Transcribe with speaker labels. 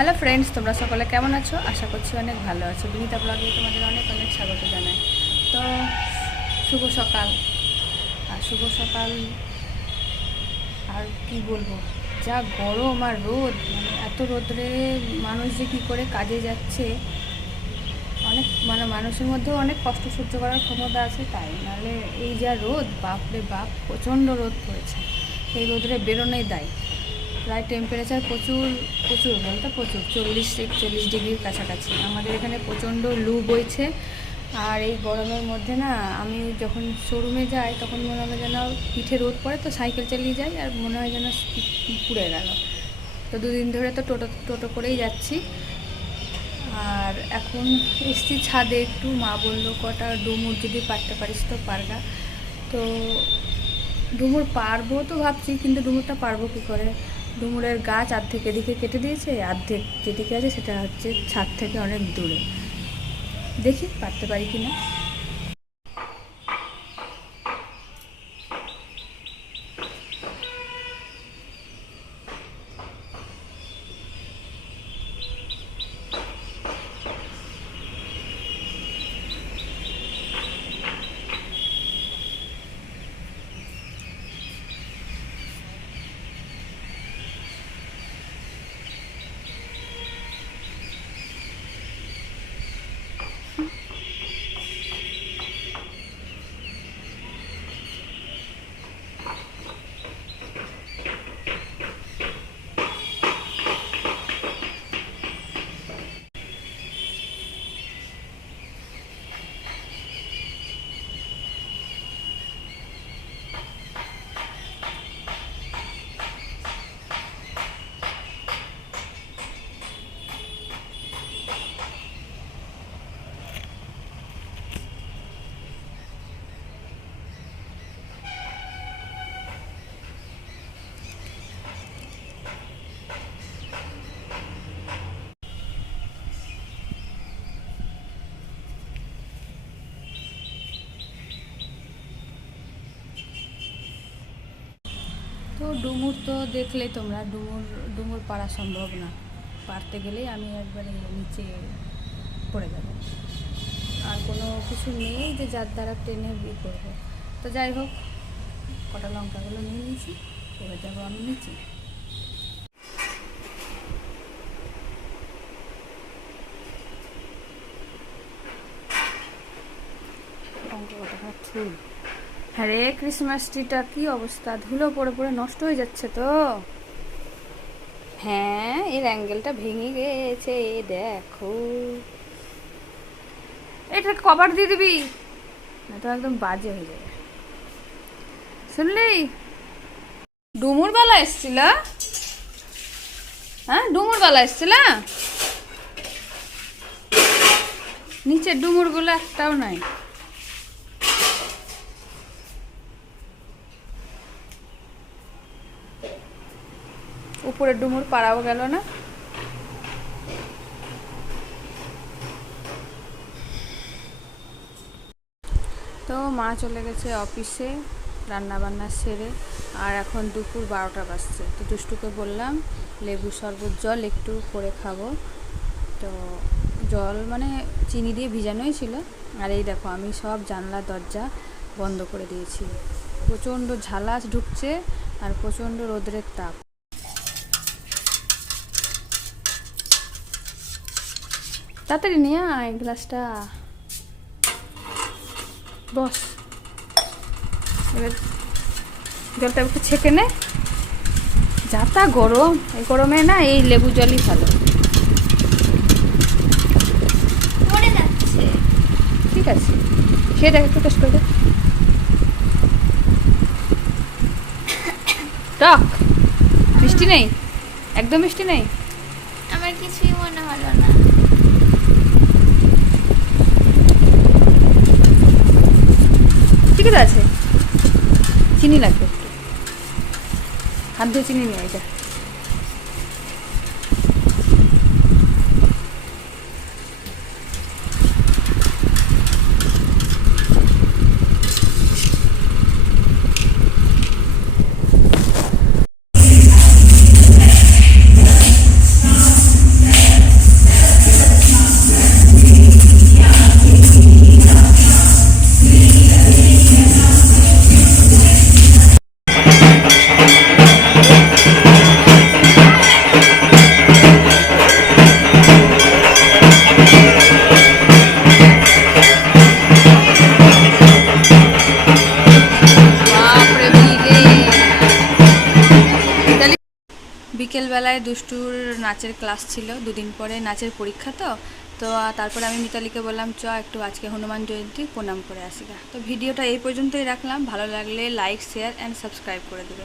Speaker 1: Hello friends তোমরা সকলে কেমন আছো? আশা করছি অনেক ভালো আছো। বিনীতা ব্লগে তোমাদের অনেক অনেক স্বাগত জানাই। তো, শুভ সকাল। আর শুভ সকাল আর কি বলব? যা গরম আর রোদ মানে এত রোদ্রে মানুষ যে কী করে কাজে যাচ্ছে, অনেক মানে মানুষের মধ্যেও অনেক কষ্ট সহ্য করার ক্ষমতা আছে তাই। নাহলে এই যা রোদ, বাপরে বাপ, প্রচণ্ড রোদ পড়েছে। এই রোদরে বেরোনোই দায়। প্রায় টেম্পারেচার প্রচুর প্রচুর বলতে প্রচুর, চল্লিশ একচল্লিশ ডিগ্রির কাছাকাছি। আমাদের এখানে প্রচণ্ড লু বইছে। আর এই গরমের মধ্যে না, আমি যখন শোরুমে যাই, তখন মনে হয় যেন পিঠে রোদ পড়ে, তো সাইকেল চালিয়ে যাই, আর মনে হয় যেন পুড়ে গেল। তো দুদিন ধরে তো টোটো টোটো করেই যাচ্ছি। আর এখন এসছি ছাদে একটু, মা বলল, কটা ডুমুর যদি পারতে পারিস তো পারগা। তো ডুমুর পারব তো ভাবছি, কিন্তু ডুমুরটা পারব কী করে? ডুমুরের গাছ অর্ধেক এদিকে কেটে দিয়েছে অর্ধেক যেদিকে আছে সেটা হচ্ছে ছাদ থেকে অনেক দূরে। দেখি পারতে পারি কি না ডুমুর তো দেখলে তোমরা, ডুমুর ডুমুর পারা সম্ভব না। পারতে গেলেই আমি একবারে নিচে পড়ে যাব। আর কোনো কিছু নেই যে যার দ্বারা টেনে বিয়ে করব। তো যাই হোক, কটা লঙ্কাগুলো নিয়ে নিয়েছি, এবার যাব আমি নিচে। লঙ্কা কটা আরে ক্রিসমাস ট্রিটা কি অবস্থা? ধুলো পড়ে পড়ে নষ্ট হয়ে যাচ্ছে তো। হ্যাঁ এর অ্যাঙ্গেলটা ভেঙে গেছে দেখো। এটা কভার দিয়ে দিবি? না তো একদম বাজে হয়ে যাবে। শুনলি? ডুমুর বেলা এসছিল? হ্যাঁ ডুমুর বেলা এসছিল? নিচের ডুমুরগুলো একটাও নাই। উপরের ডুমুর পাড়াও গেল না। তো মা চলে গেছে অফিসে রান্না বান্না সেরে, আর এখন দুপুর বারোটা বাজছে। তো দুষ্টুকে বললাম, লেবু শরবত, জল একটু করে খাব। তো জল মানে চিনি দিয়ে ভিজানোই ছিল। আর এই দেখো, আমি সব জানলা, দরজা বন্ধ করে দিয়েছি। প্রচণ্ড ঝালাস ঢুকছে, আর প্রচণ্ড রোদ্রের তাপ। তাড়াতাড়ি নিয়ে আয় গ্লাসটা। বস। এবার জলটা একটু ছেঁকে নে। যা তা গরম। এই গরমে না এই লেবু জলই ভালো। ঠিক আছে। সে দেখ একটু টেস্ট করে টক। মিষ্টি নেই? একদম মিষ্টি নেই?
Speaker 2: আমার কিছুই মনে হলো না।
Speaker 1: ঠিক আছে? চিনি লাগবে হাত দিয়ে চিনি নিয়ে এটা। বিকেলবেলায় দুষ্টুর নাচের ক্লাস ছিল, দুদিন পরে নাচের পরীক্ষা তো তো তারপরে আমি মিতালিকে বললাম, চ, একটু আজকে হনুমান জয়ন্তী, প্রণাম করে আসি তো ভিডিওটা এই পর্যন্তই রাখলাম, ভালো লাগলে লাইক শেয়ার অ্যান্ড সাবস্ক্রাইব করে দেবে।